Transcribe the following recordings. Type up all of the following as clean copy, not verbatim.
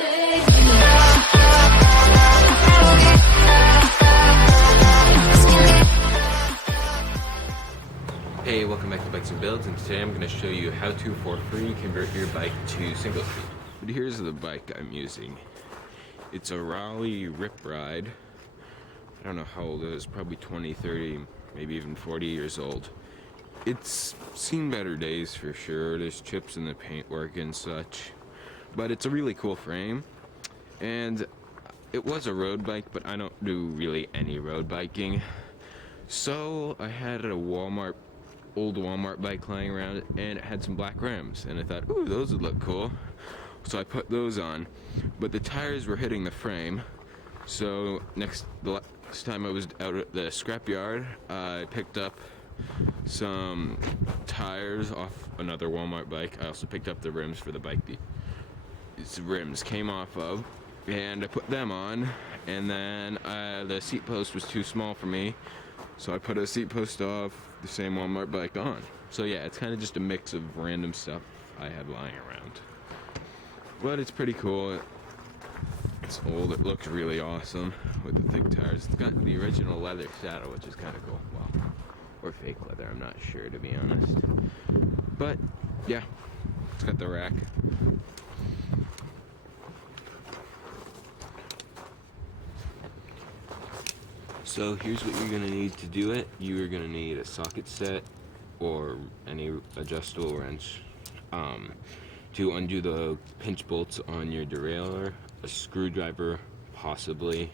Hey, welcome back to Bikes and Builds, and today I'm going to show you how to, for free, convert your bike to single speed. But here's the bike I'm using. It's a Raleigh Rip Ride. I don't know how old it is, probably 20, 30, maybe even 40 years old. It's seen better days for sure. There's chips in the paintwork and such. But it's a really cool frame. And it was a road bike, but I don't do really any road biking. So I had a old Walmart bike lying around, and it had some black rims, and I thought, ooh, those would look cool. So I put those on, but the tires were hitting the frame. So the last time I was out at the scrapyard, I picked up some tires off another Walmart bike. I also picked up the rims for the bike these rims came off of, and I put them on, and then the seat post was too small for me, so I put a seat post off the same Walmart bike on. So yeah, it's kind of just a mix of random stuff I had lying around. But it's pretty cool. It's old. It looks really awesome with the thick tires. It's got the original leather saddle, which is kind of cool. Well, or fake leather, I'm not sure, to be honest. But yeah, it's got the rack. So here's what you're going to need to do it. You're going to need a socket set or any adjustable wrench to undo the pinch bolts on your derailleur, a screwdriver possibly,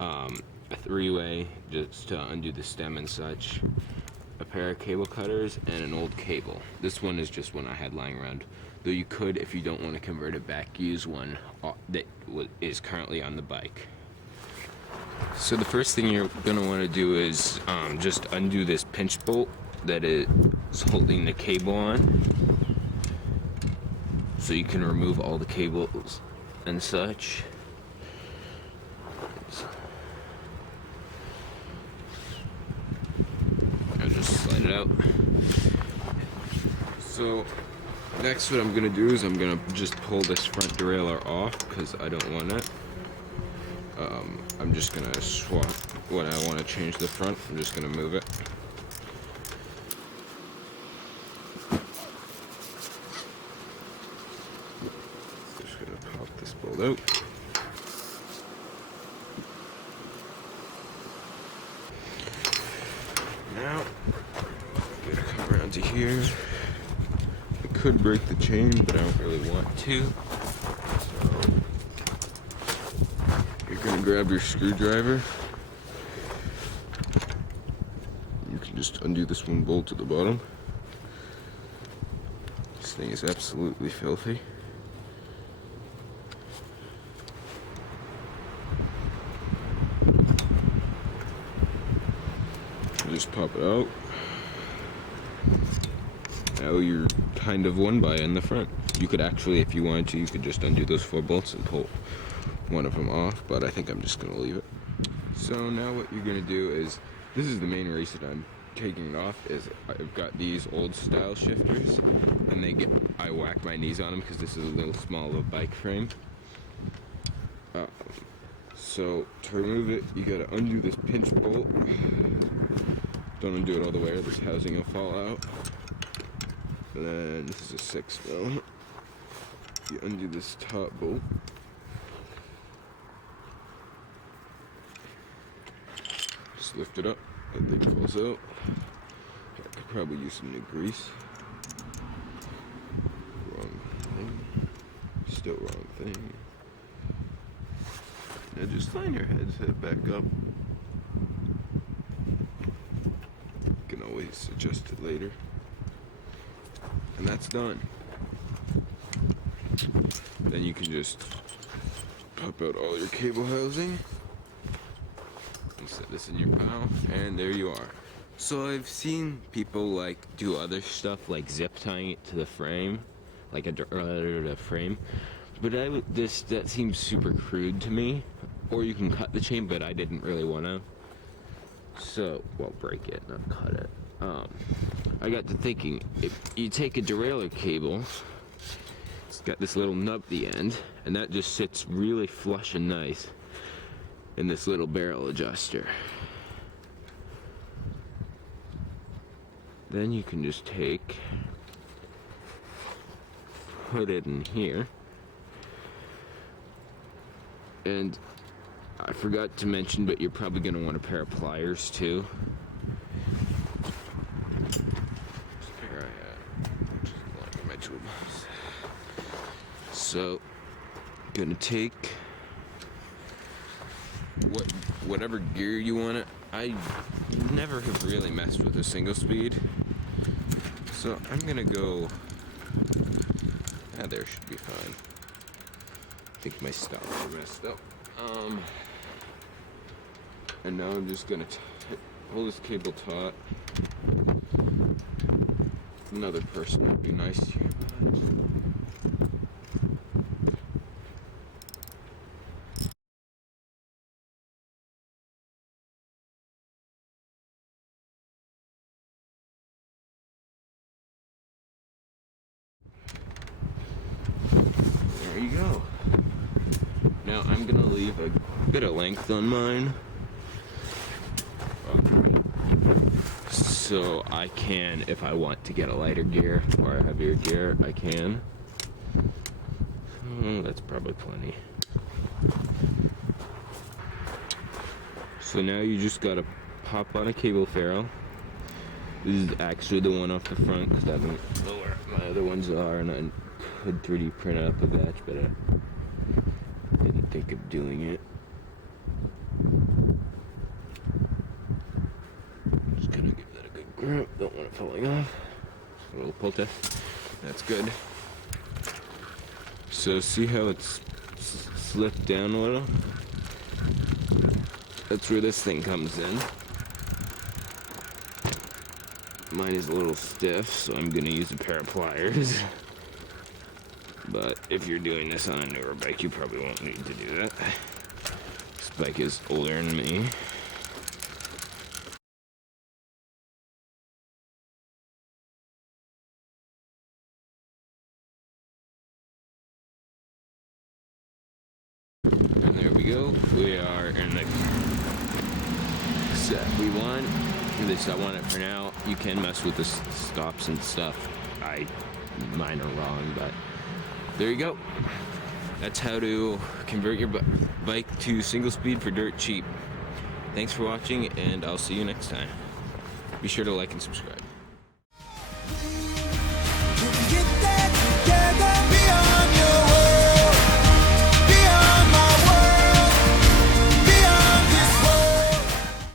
a three-way just to undo the stem and such, a pair of cable cutters, and an old cable. This one is just one I had lying around, though you could, if you don't want to convert it back, use one that is currently on the bike. So the first thing you're going to want to do is just undo this pinch bolt that is holding the cable on, so you can remove all the cables and such. I'll just slide it out. So next what I'm going to do is I'm going to just pull this front derailleur off because I don't want it. I'm just going to swap when I want to change the front. I'm just going to move it. Just going to pop this bolt out. Now, I'm going to come around to here. I could break the chain, but I don't really want to. You're going to grab your screwdriver. You can just undo this one bolt at the bottom. This thing is absolutely filthy. Just pop it out. Now you're kind of one by in the front. You could actually, if you wanted to, you could just undo those 4 bolts and pull one of them off, but I think I'm just going to leave it. So now what you're going to do is, this is the main reason I'm taking it off, is I've got these old style shifters, and I whack my knees on them because this is a little small of a bike frame. So to remove it, you got to undo this pinch bolt. Don't undo it all the way or this housing will fall out. And then this is a 6 mil. You undo this top bolt. Just lift it up, that thing falls out. I could probably use some new grease. Wrong thing. Still wrong thing. Now just line your head back up. You can always adjust it later. And that's done. Then you can just pop out all your cable housing. Set this in your pile, and there you are. So I've seen people do other stuff like zip tying it to the frame, like a derailleur to the frame, but that seems super crude to me. Or you can cut the chain, but I didn't really want to. So, well, break it, not cut it. I got to thinking, if you take a derailleur cable, got this little nub at the end, and that just sits really flush and nice in this little barrel adjuster. Then you can just put it in here. And I forgot to mention, but you're probably going to want a pair of pliers too. So, gonna take whatever gear you want it. I never have really messed with a single speed, so I'm gonna go. There should be fine. I think my stops are messed up. And now I'm just gonna hold this cable taut. Another person would be nice to you. There you go. Now I'm gonna leave a bit of length on mine, so I can, if I want to get a lighter gear or a heavier gear, I can. That's probably plenty. So now you just gotta pop on a cable ferrule. This is actually the one off the front because I don't know where my other ones are, and I could 3D print up a batch, but I didn't think of doing it. Just gonna give that a good grip. Don't want it falling off. A little pull test. That's good. So see how it's slipped down a little? That's where this thing comes in. Mine is a little stiff, so I'm gonna use a pair of pliers. But if you're doing this on a newer bike, you probably won't need to do that. This bike is older than me. And there we go. We are in the set we want. At least I want it for now. You can mess with the stops and stuff. Mine are wrong, but there you go. That's how to convert your bike to single speed for dirt cheap. Thanks for watching, and I'll see you next time. Be sure to like and subscribe.